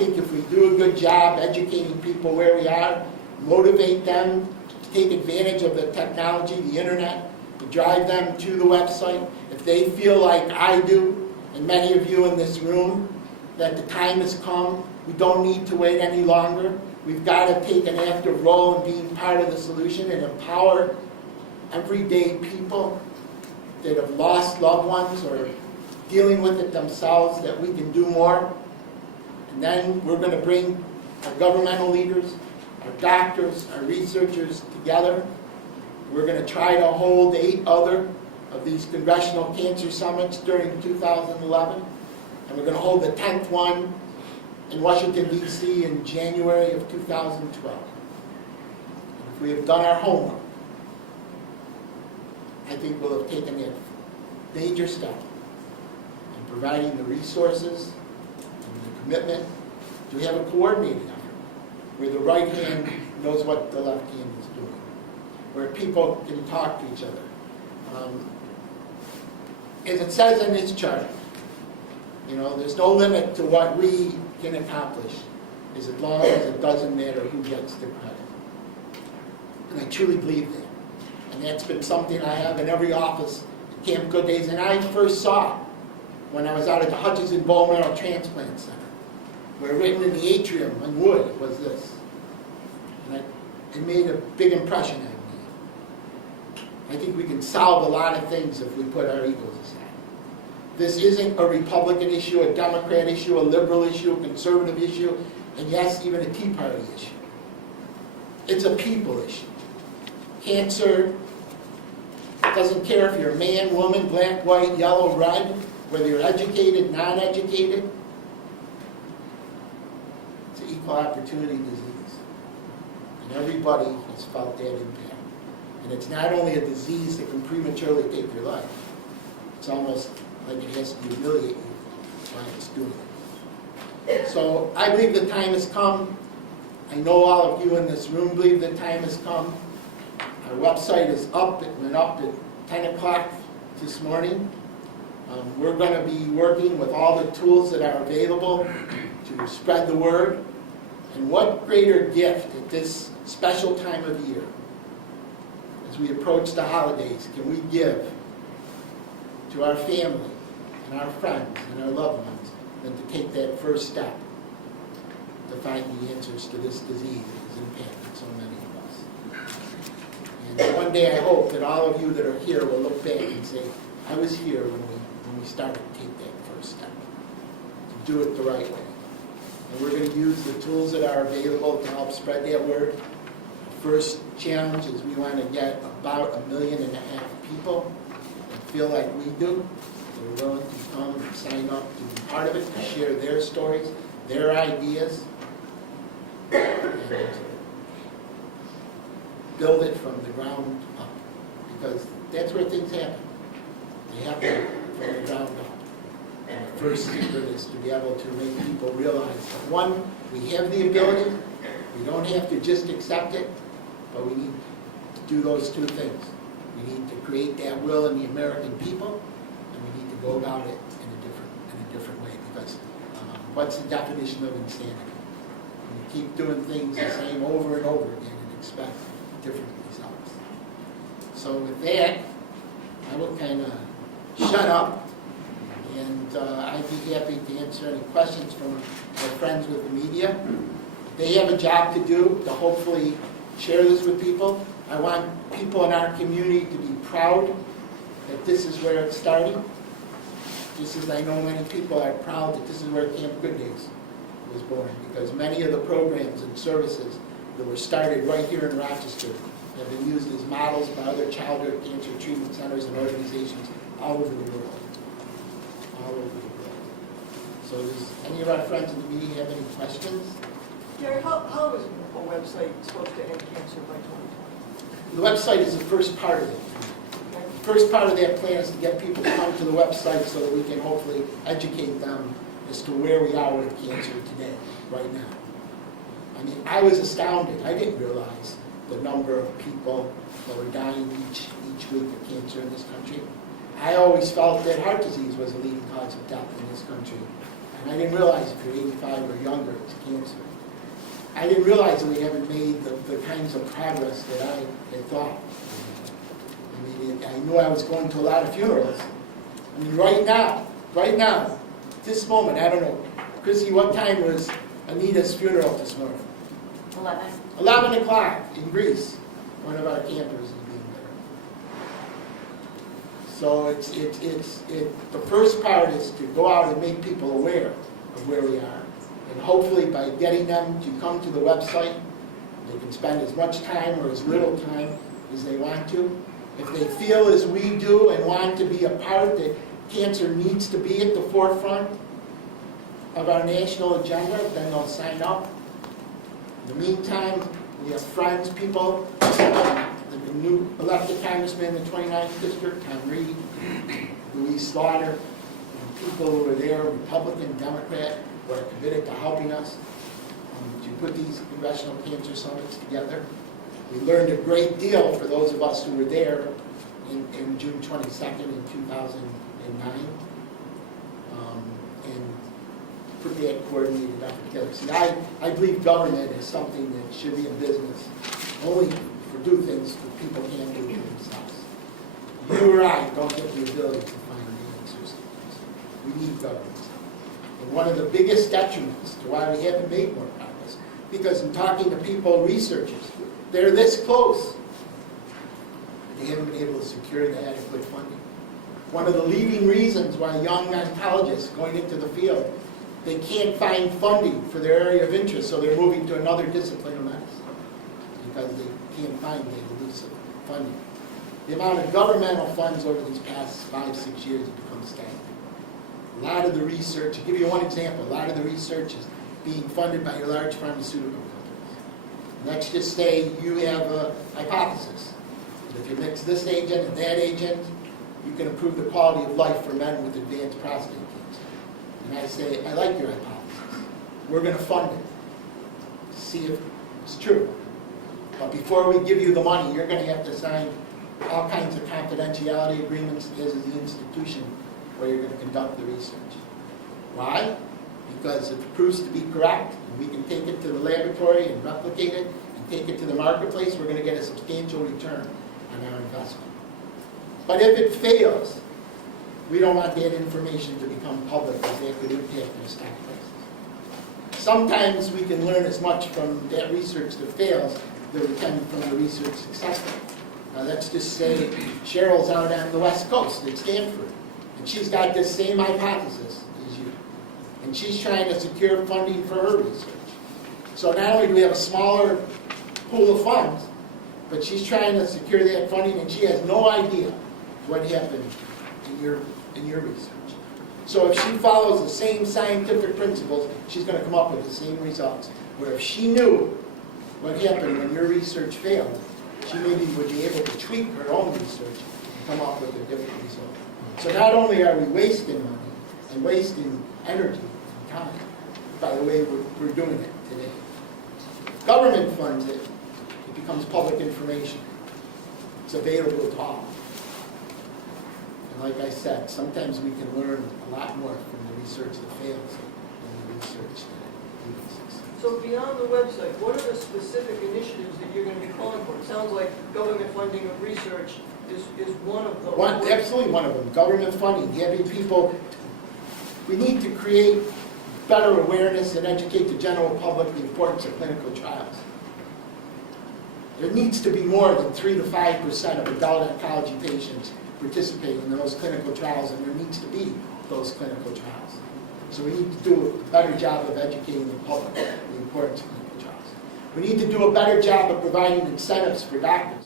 think if we do a good job educating people where we are, motivate them to take advantage of the technology, the internet, to drive them to the website, if they feel like I do, and many of you in this room, that the time has come, we don't need to wait any longer. We've got to take an active role in being part of the solution and empower everyday people that have lost loved ones or dealing with it themselves, that we can do more. And then we're going to bring our governmental leaders, our doctors, our researchers together. We're going to try to hold 8 other of these congressional cancer summits during 2011. And we're going to hold the 10th one in Washington, D.C. in January of 2012. And if we have done our homework, I think we'll have taken a major step in providing the resources and the commitment to have a coordinated effort where the right hand knows what the left hand is doing, where people can talk to each other. As it says in this chart, there's no limit to what we can accomplish, as long as it doesn't matter who gets the credit. And I truly believe that. And that's been something I have in every office at Camp Good Days. And I first saw it when I was out at the Hutchinson Bone Marrow Transplant Center, where written in the atrium on wood was this. And it made a big impression on me. I think we can solve a lot of things if we put our egos aside. This isn't a Republican issue, a Democrat issue, a liberal issue, a conservative issue, and yes, even a Tea Party issue. It's a people issue. Cancer doesn't care if you're a man, woman, black, white, yellow, red, whether you're educated, non-educated. It's an equal opportunity disease. And everybody has felt that impact. And it's not only a disease that can prematurely take your life, it's almost like it has to humiliate you while it's doing it. So I believe the time has come. I know all of you in this room believe the time has come. Our website is up. It went up at 10 o'clock this morning. We're going to be working with all the tools that are available to spread the word. And what greater gift at this special time of year, as we approach the holidays, can we give to our family and our friends and our loved ones than to take that first step to find the answers to this disease that has impacted so many of us. And one day I hope that all of you that are here will look back and say, I was here when we started to take that first step, to do it the right way. And we're going to use the tools that are available to help spread that word. The first challenge is we want to get about 1.5 million people that feel like we do. They're willing to come and sign up to be part of it, to share their stories, their ideas, and build it from the ground up. Because that's where things happen. They happen from the ground up. And the first secret is to be able to make people realize that, one, we have the ability, we don't have to just accept it, but we need to do those 2 things. We need to create that will in the American people, and we need to go about it in a different way. Because what's the definition of insanity? You keep doing things the same over and over again and expect different results. So with that, I will kind of shut up, and I'd be happy to answer any questions from our friends with the media. They have a job to do to hopefully share this with people. I want people in our community to be proud that this is where it's starting. Just as I know many people are proud that this is where Camp Good Days was born, because many of the programs and services that were started right here in Rochester have been used as models by other childhood cancer treatment centers and organizations all over the world. All over the world. So does any of our friends in the media have any questions? Gary, how is a website supposed to end cancer by 2020? The website is the first part of it. The first part of that plan is to get people to come to the website so that we can hopefully educate them as to where we are with cancer today, right now. I mean, I was astounded. I didn't realize the number of people that were dying each week of cancer in this country. I always felt that heart disease was a leading cause of death in this country. And I didn't realize if you're 85 or younger, it's cancer. I didn't realize that we haven't made the kinds of progress that I had thought. I mean, I knew I was going to a lot of funerals. I mean, right now, this moment, I don't know. Chrissy, what time was Anita's funeral this morning? 11. 11 o'clock in Greece. One of our campers is being there. So the first part is to go out and make people aware of where we are. And hopefully by getting them to come to the website, they can spend as much time or as little time as they want to. If they feel as we do and want to be a part, that cancer needs to be at the forefront of our national agenda, then they'll sign up. In the meantime, we have friends, people, the new elected congressman in the 29th district, Tom Reed, Louise Slaughter, and people who are there, Republican, Democrat, who are committed to helping us to put these congressional cancer summits together. We learned a great deal for those of us who were there in June 22nd in 2009. And put that coordinated effort together. See, I believe government is something that should be in business only for do things that people can't do for themselves. You or I don't get the ability to find the answers to things. We need government. And one of the biggest detriments to why we haven't made more progress, because in talking to people, researchers, they're this close. They haven't been able to secure the adequate funding. One of the leading reasons why young oncologists going into the field, they can't find funding for their area of interest, so they're moving to another discipline of medicine because they can't find the elusive funding. The amount of governmental funds over these past 5-6 years has become stagnant. A lot of the research, to give you one example, a lot of the research is being funded by your large pharmaceutical companies. Let's just say you have a hypothesis. If you mix this agent and that agent, you can improve the quality of life for men with advanced prostate cancer. And I say, I like your hypothesis. We're going to fund it. See if it's true. But before we give you the money, you're going to have to sign all kinds of confidentiality agreements as is the institution where you're going to conduct the research. Why? Because if it proves to be correct, and we can take it to the laboratory and replicate it, and take it to the marketplace, we're going to get a substantial return on our investment. But if it fails, we don't want that information to become public because that could impact our stock prices. Sometimes we can learn as much from that research that fails that we can from the research successful. Now let's just say Cheryl's out on the West Coast at Stanford, and she's got this same hypothesis as you. And she's trying to secure funding for her research. So not only do we have a smaller pool of funds, but she's trying to secure that funding, and she has no idea what happened in your research. So if she follows the same scientific principles, she's going to come up with the same results. Where if she knew what happened when your research failed, she maybe would be able to tweak her own research and come up with a different result. So not only are we wasting money and wasting energy and time by the way we're doing it today. If government funds it, it becomes public information. It's available to all. And like I said, sometimes we can learn a lot more from the research that fails than the research that even succeeds. So beyond the website, what are the specific initiatives that you're going to be calling for? It sounds like government funding of research is one of those. Absolutely one of them. Government funding, having people, we need to create better awareness and educate the general public the importance of clinical trials. There needs to be more than 3 to 5% of adult oncology patients participating in those clinical trials, and there needs to be those clinical trials. So we need to do a better job of educating the public the importance of clinical trials. We need to do a better job of providing incentives for doctors.